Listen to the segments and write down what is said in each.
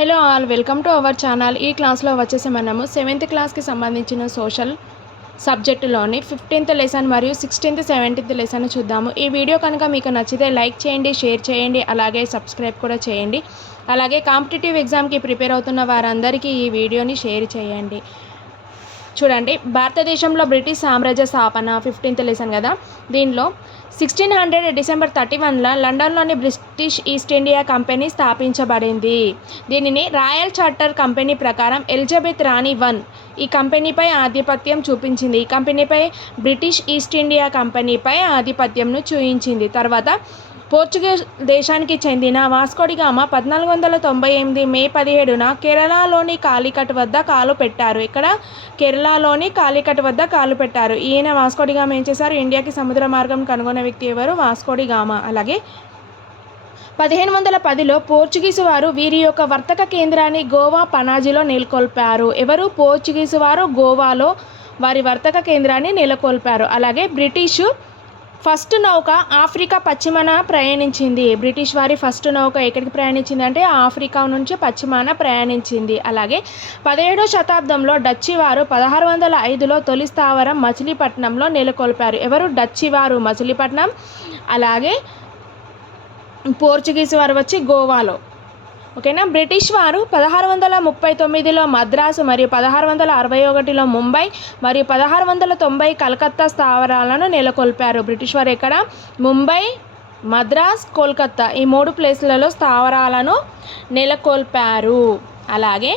Hello all, welcome to our channel. ఈ క్లాస్లో వచ్చేసి మనము 7th క్లాస్కి సంబంధించిన సోషల్ సబ్జెక్టులోని 15th లెసన్ మరియు 16th 17th లెసన్ చూద్దాము. ఈ వీడియో కనుక మీకు నచ్చితే లైక్ చేయండి, షేర్ చేయండి, అలాగే సబ్స్క్రైబ్ కూడా చేయండి. అలాగే కాంపిటేటివ్ ఎగ్జామ్కి ప్రిపేర్ అవుతున్న వారందరికీ ఈ వీడియోని షేర్ చేయండి. చూడండి, భారతదేశంలో బ్రిటిష్ సామ్రాజ్య స్థాపన 15th లెసన్ కదా. దీనిలో 1600 డిసెంబర్ 31 లండన్లోని బ్రిటిష్ ఈస్ట్ ఇండియా కంపెనీ స్థాపించబడింది. దీనిని రాయల్ చార్టర్ కంపెనీ ప్రకారం ఎలిజబెత్ రాణి 1 ఈ కంపెనీపై ఆధిపత్యం చూపించింది. ఈ కంపెనీపై బ్రిటిష్ ఈస్ట్ ఇండియా కంపెనీపై ఆధిపత్యంను చూపించింది. తర్వాత పోర్చుగీస్ దేశానికి చెందిన వాస్కోడిగామా 1498 మే 17న కేరళలోని కాలికట్ వద్ద కాలు పెట్టారు. ఇక్కడ కేరళలోని కాలికట్ వద్ద కాలు పెట్టారు. ఈయన వాస్కోడిగామా ఏం చేశారు? ఇండియాకి సముద్ర మార్గం కనుగొన్న వ్యక్తి ఎవరు? వాస్కోడిగామా. అలాగే 1510లో పోర్చుగీసు వారు వీరి యొక్క వర్తక కేంద్రాన్ని గోవా పనాజీలో నెలకొల్పారు. ఎవరు? పోర్చుగీసు వారు గోవాలో వారి వర్తక కేంద్రాన్ని నెలకొల్పారు. అలాగే బ్రిటిషు ఫస్ట్ నౌక ఆఫ్రికా పశ్చిమాన ప్రయాణించింది. బ్రిటిష్ వారి ఫస్ట్ నౌక ఎక్కడికి ప్రయాణించింది అంటే ఆఫ్రికా నుంచి పశ్చిమాన ప్రయాణించింది. అలాగే 17వ శతాబ్దంలో డచ్చి వారు 1605లో తొలి స్థావరం మచిలీపట్నంలో నెలకొల్పారు. ఎవరు? డచ్చి వారు మచిలీపట్నం. అలాగే పోర్చుగీస్ వారు వచ్చి గోవాలో. ఓకేనా. బ్రిటిష్ వారు 1639లో మద్రాసు మరియు 1661లో ముంబై మరియు 1690 కలకత్తా స్థావరాలను నెలకొల్పారు. బ్రిటిష్ వారు ఎక్కడ? ముంబై, మద్రాస్, కోల్కత్తా ఈ 3 ప్లేసులలో స్థావరాలను నెలకొల్పారు. అలాగే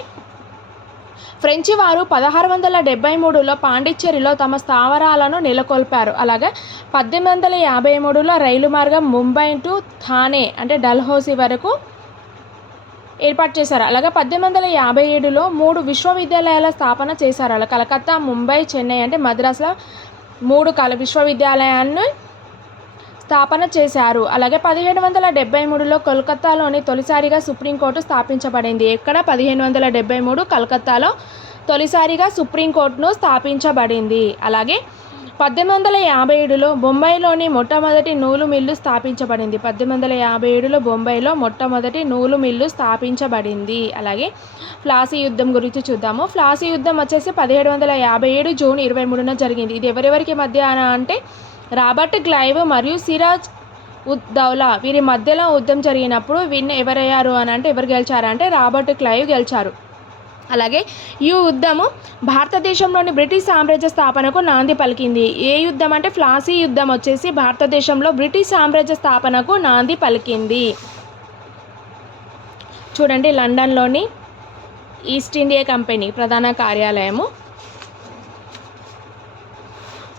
ఫ్రెంచి వారు 1673లో పాండిచ్చేరిలో తమ స్థావరాలను నెలకొల్పారు. అలాగే 1853లో రైలు మార్గం ముంబై టు థానే అంటే డల్హౌసీ వరకు ఏర్పాటు చేశారు. అలాగే 1857లో 3 విశ్వవిద్యాలయాల స్థాపన చేశారు. అలా కలకత్తా, ముంబై, చెన్నై అంటే మద్రాసులో 3 విశ్వవిద్యాలయాలను స్థాపన చేశారు. అలాగే 1773లో కోల్కత్తాలోని తొలిసారిగా సుప్రీంకోర్టు స్థాపించబడింది. ఎక్కడ? 1773 కలకత్తాలో తొలిసారిగా సుప్రీంకోర్టును స్థాపించబడింది. అలాగే 1857లో బొంబాయిలోని మొట్టమొదటి నూలు మిల్లు స్థాపించబడింది. 1857లో బొంబాయిలో మొట్టమొదటి నూలు మిల్లు స్థాపించబడింది. అలాగే ప్లాసీ యుద్ధం గురించి చూద్దాము. ప్లాసీ యుద్ధం వచ్చేసి 1757 జూన్ 23న జరిగింది. ఇది ఎవరెవరికి మధ్య అంటే రాబర్ట్ క్లైవ్ మరియు సిరాజ్ ఉద్ దౌలా వీరి మధ్యలో యుద్ధం జరిగినప్పుడు విన్ ఎవరయ్యారు అని అంటే ఎవరు గెలిచారంటే రాబర్ట్ క్లైవ్ గెలిచారు. అలాగే ఈ యుద్ధము భారతదేశంలోని బ్రిటిష్ సామ్రాజ్య స్థాపనకు నాంది పలికింది. ఏ యుద్ధం అంటే ప్లాసీ యుద్ధం వచ్చేసి భారతదేశంలో బ్రిటిష్ సామ్రాజ్య స్థాపనకు నాంది పలికింది. చూడండి, లండన్లోని ఈస్ట్ ఇండియా కంపెనీ ప్రధాన కార్యాలయము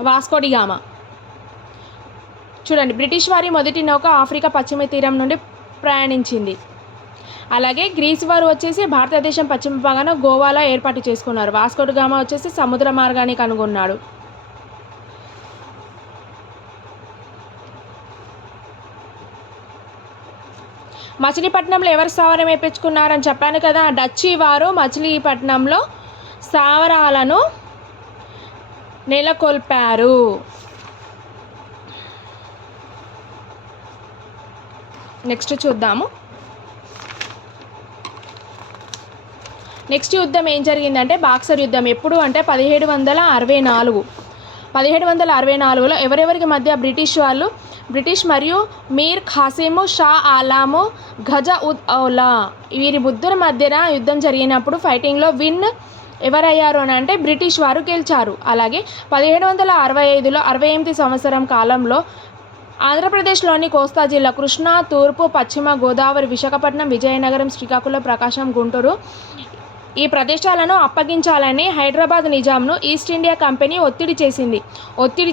వాస్కోడిగామా. చూడండి, బ్రిటిష్ వారి మొదటి నౌక ఆఫ్రికా పశ్చిమ తీరం నుండి ప్రయాణించింది. అలాగే గ్రీస్ వారు వచ్చేసి భారతదేశం పశ్చిమ భాగాన గోవాలో ఏర్పాటు చేసుకున్నారు. వాస్కోడిగామా వచ్చేసి సముద్ర మార్గాన్ని కనుగొన్నాడు. మచిలీపట్నంలో ఎవరు స్థావరం ఏర్పించుకున్నారని చెప్పాను కదా. డచ్చి వారు మచిలీపట్నంలో స్థావరాలను నెలకొల్పారు. నెక్స్ట్ చూద్దాము. నెక్స్ట్ యుద్ధం ఏం జరిగిందంటే బాక్సర్ యుద్ధం. ఎప్పుడు అంటే 1764లో ఎవరెవరికి మధ్య? బ్రిటిష్ మరియు మీర్ ఖాసిము షా ఆలాము గజా ఉద్ ఔలా వీరి ముగ్గురి మధ్యన యుద్ధం జరిగినప్పుడు ఫైటింగ్లో విన్ ఎవరయ్యారు అని అంటే బ్రిటిష్ వారు గెలిచారు. అలాగే 1765లో 68 సంవత్సరం కాలంలో ఆంధ్రప్రదేశ్లోని కోస్తా జిల్లా కృష్ణా, తూర్పు, పశ్చిమ గోదావరి, విశాఖపట్నం, విజయనగరం, శ్రీకాకుళం, ప్రకాశం, గుంటూరు ఈ ప్రదేశాలను అప్పగించాలని హైదరాబాద్ నిజాంను ఈస్ట్ ఇండియా కంపెనీ ఒత్తిడి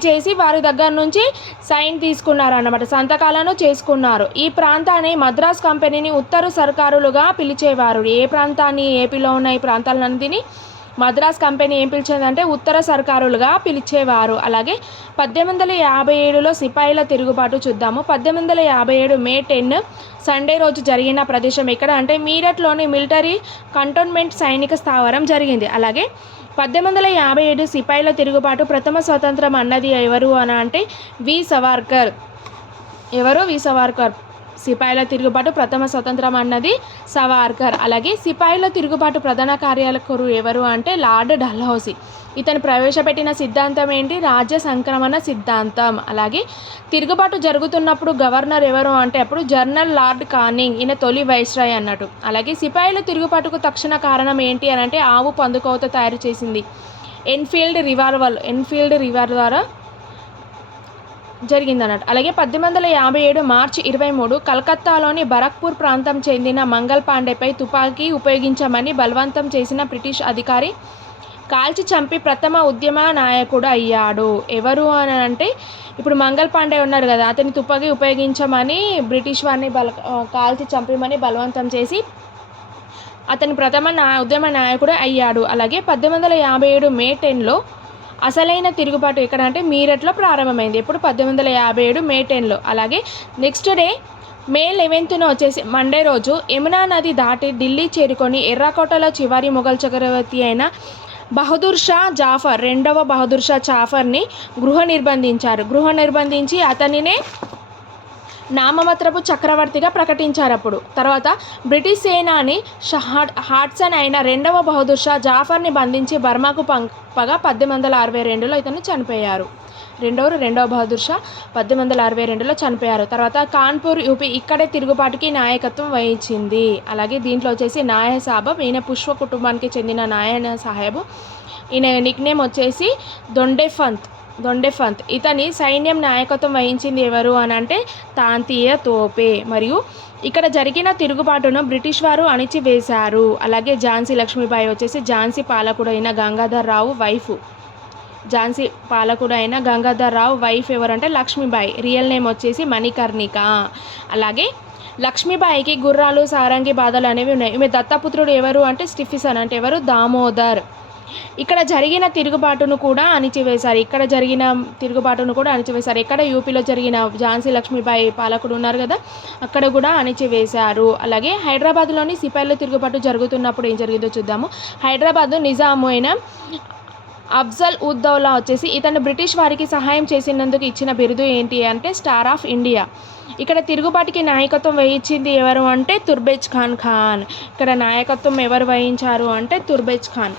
చేసి వారి దగ్గర నుంచి సైన్ తీసుకున్నారు అన్నమాట, సంతకాలను చేసుకున్నారు. ఈ ప్రాంతాన్ని మద్రాస్ కంపెనీని ఉత్తర సర్కారులుగా పిలిచేవారు. ఏ ప్రాంతాన్ని? ఏపీలో ఉన్న ఈ ప్రాంతాలన్నింటినీ మద్రాస్ కంపెనీ ఏం పిలిచేదంటే ఉత్తర సర్కారులుగా పిలిచేవారు. అలాగే 1857లో సిపాయిల తిరుగుబాటు చూద్దాము. 1857 మే 10 సండే రోజు జరిగిన ప్రదేశం ఎక్కడ అంటే మీరట్లోని మిలిటరీ కంటోన్మెంట్ సైనిక స్థావరం జరిగింది. అలాగే 1857 సిపాయిల తిరుగుబాటు ప్రథమ స్వతంత్రం అన్నది ఎవరు అని అంటే వి సవర్కర్. ఎవరు? వి సవర్కర్. సిపాయిల తిరుగుబాటు ప్రథమ స్వతంత్రం అన్నది సవార్కర్. అలాగే సిపాయిల తిరుగుబాటు ప్రధాన కార్యాలకులు ఎవరు అంటే లార్డ్ డల్హౌసీ. ఇతను ప్రవేశపెట్టిన సిద్ధాంతం ఏంటి? రాజ్య సంక్రమణ సిద్ధాంతం. అలాగే తిరుగుబాటు జరుగుతున్నప్పుడు గవర్నర్ ఎవరు అంటే అప్పుడు జనరల్ లార్డ్ కానింగ్, ఈయన తొలి వైస్రాయ్ అన్నట్టు. అలాగే సిపాయిల తిరుగుబాటుకు తక్షణ కారణం ఏంటి అని అంటే ఆవు పందుకోత తయారు చేసింది ఎన్ఫీల్డ్ రివాల్వర్ ద్వారా జరిగిందన్నట్టు. అలాగే 1857 మార్చి 23 కలకత్తాలోని బరక్పూర్ ప్రాంతం చెందిన మంగల్ పాండేపై తుపాకీ ఉపయోగించమని బలవంతం చేసిన బ్రిటిష్ అధికారి కాల్చి చంపి ప్రథమ ఉద్యమ నాయకుడు అయ్యాడు. ఎవరు అని అంటే ఇప్పుడు మంగల్ పాండే ఉన్నారు కదా, అతని తుపాకీ ఉపయోగించమని బ్రిటిష్ వారిని కాల్చి చంపమని బలవంతం చేసి అతని ప్రథమ ఉద్యమ నాయకుడు అయ్యాడు. అలాగే 1857 మే 10లో అసలైన తిరుగుబాటు ఎక్కడ అంటే మీరట్లో ప్రారంభమైంది. ఎప్పుడు? 1857 మే 10లో. అలాగే నెక్స్ట్ డే మే 11న వచ్చేసి మండే రోజు యమునా నది దాటి ఢిల్లీ చేరుకొని ఎర్రకోటలో చివరి మొఘల్ చక్రవర్తి అయిన బహదూర్ షా జాఫర్, రెండవ బహదూర్ షా జాఫర్ని గృహ నిర్బంధించి అతనినే నామమాత్రపు చక్రవర్తిగా ప్రకటించారు. అప్పుడు తర్వాత బ్రిటిష్ సేనాని హాడ్సన్ అయిన రెండవ బహదూర్ షా జాఫర్ని బంధించి బర్మాకు పంపగా 1862లో ఇతను చనిపోయారు. రెండవ బహదూర్ షా 1862లో చనిపోయారు. తర్వాత కాన్పూర్ యూపీ, ఇక్కడే తిరుగుబాటుకి నాయకత్వం వహించింది. అలాగే దీంట్లో వచ్చేసి నాయ సాబబ్, ఈయన పుష్ప కుటుంబానికి చెందిన నాయన సాహెబ్. ఈయన నిక్నేమ్ వచ్చేసి దొండెఫంత్. ఇతని సైన్యం నాయకత్వం వహించింది ఎవరు అని అంటే తాంతియా తోపే. మరియు ఇక్కడ జరిగిన తిరుగుబాటును బ్రిటిష్ వారు అణిచివేశారు. అలాగే ఝాన్సీ లక్ష్మీబాయి వచ్చేసి ఝాన్సీ పాలకుడైన గంగాధర్ రావు వైఫ్ ఎవరంటే లక్ష్మీబాయి. రియల్ నేమ్ వచ్చేసి మణికర్ణిక. అలాగే లక్ష్మీబాయికి గుర్రాలు, సారంగి బాధలు అనేవి ఉన్నాయి. ఈమె దత్తపుత్రుడు ఎవరు అంటే స్టిఫిసన్. అంటే ఎవరు? దామోదర్. ఇక్కడ జరిగిన తిరుగుబాటును కూడా అణిచివేశారు. ఎక్కడ? యూపీలో జరిగిన ఝాన్సీ లక్ష్మీబాయి పాలకుడు ఉన్నారు కదా, అక్కడ కూడా అణిచివేశారు. అలాగే హైదరాబాద్లోని సిపాయిల తిరుగుబాటు జరుగుతున్నప్పుడు ఏం జరిగిందో చూద్దాము. హైదరాబాద్ నిజాము అయిన అఫ్జల్ ఉద్ దౌలా వచ్చేసి ఇతను బ్రిటిష్ వారికి సహాయం చేసినందుకు ఇచ్చిన బిరుదు ఏంటి అంటే స్టార్ ఆఫ్ ఇండియా. ఇక్కడ తిరుగుబాటుకి నాయకత్వం వహించింది ఎవరు అంటే తుర్బేజ్ ఖాన్. ఇక్కడ నాయకత్వం ఎవరు వహించారు అంటే తుర్బేజ్ ఖాన్.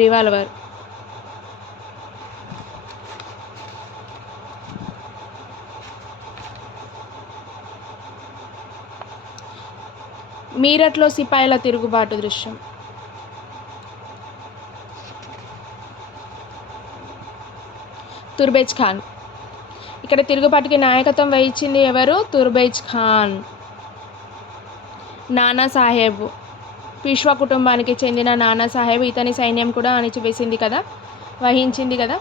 రివాల్వర్. మీరట్లో సిపాయిల తిరుగుబాటు దృశ్యం. తుర్బేజ్ ఖాన్. ఇక్కడ తిరుగుబాటుకి నాయకత్వం వహించింది ఎవరు? తుర్బేజ్ ఖాన్. నానా సాహెబ్, పిష్వా కుటుంబానికి చెందిన నానా సాహెబ్. ఇతని సైన్యం కూడా వహించింది కదా.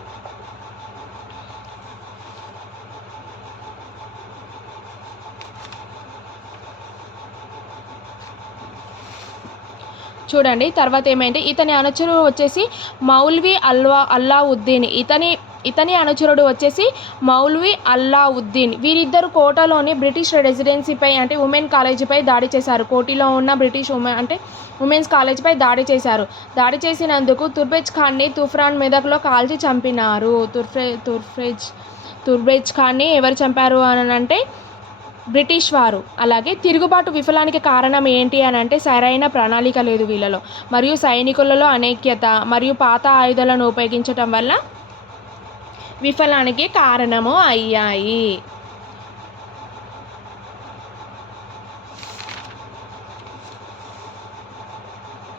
చూడండి తర్వాత ఏమైంది, ఇతని అనుచరుడు వచ్చేసి మౌల్వీ అల్లావుద్దీన్. ఇతని అనుచరుడు వచ్చేసి మౌల్వీ అల్లావుద్దీన్. వీరిద్దరు కోటలోని బ్రిటిష్ రెసిడెన్సీపై అంటే ఉమెన్ కాలేజీపై దాడి చేశారు. కోటిలో ఉన్న బ్రిటిష్ ఉమెన్స్ కాలేజీపై దాడి చేశారు. దాడి చేసినందుకు తుర్బేజ్ ఖాన్ని తుఫ్రాన్ మెదక్లో కాల్చి చంపినారు. తుర్బేజ్ ఖాన్ని ఎవరు చంపారు అని అంటే బ్రిటిష్ వారు. అలాగే తిరుగుబాటు విఫలానికి కారణం ఏంటి అని అంటే సరైన ప్రణాళిక లేదు వీళ్ళలో, మరియు సైనికులలో అనైక్యత మరియు పాత ఆయుధాలను ఉపయోగించటం వల్ల విఫలానికి కారణము అయ్యాయి.